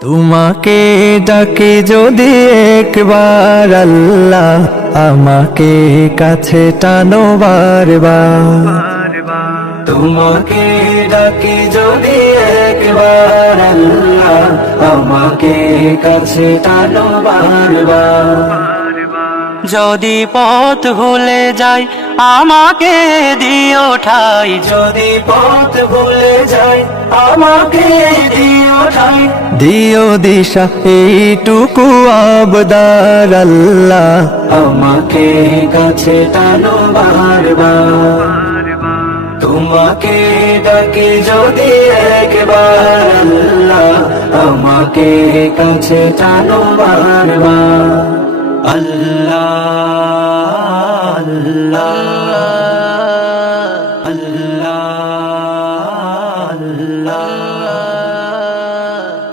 তোমাকে ডাকি যদি একবার আল্লাহ, আমাকে কাছে টানো বারবার। তোমাকে ডাকি যদি একবার আল্লাহ, আমাকে কাছে টানো বারবার। যদি পথ ভুলে যাই আমাকে দিও ঠাই, যদি পথ ভুলে যাই আমাকে দিও ঠাই। দিও দিশা এইটুকু আবদার আল্লাহ, আমাকে কাছে টানো বারবার। তোমাকে ডাকি যদি একবার আল্লাহ, আমাকে কাছে টানো বারবার। আল্লাহ আল্লাহ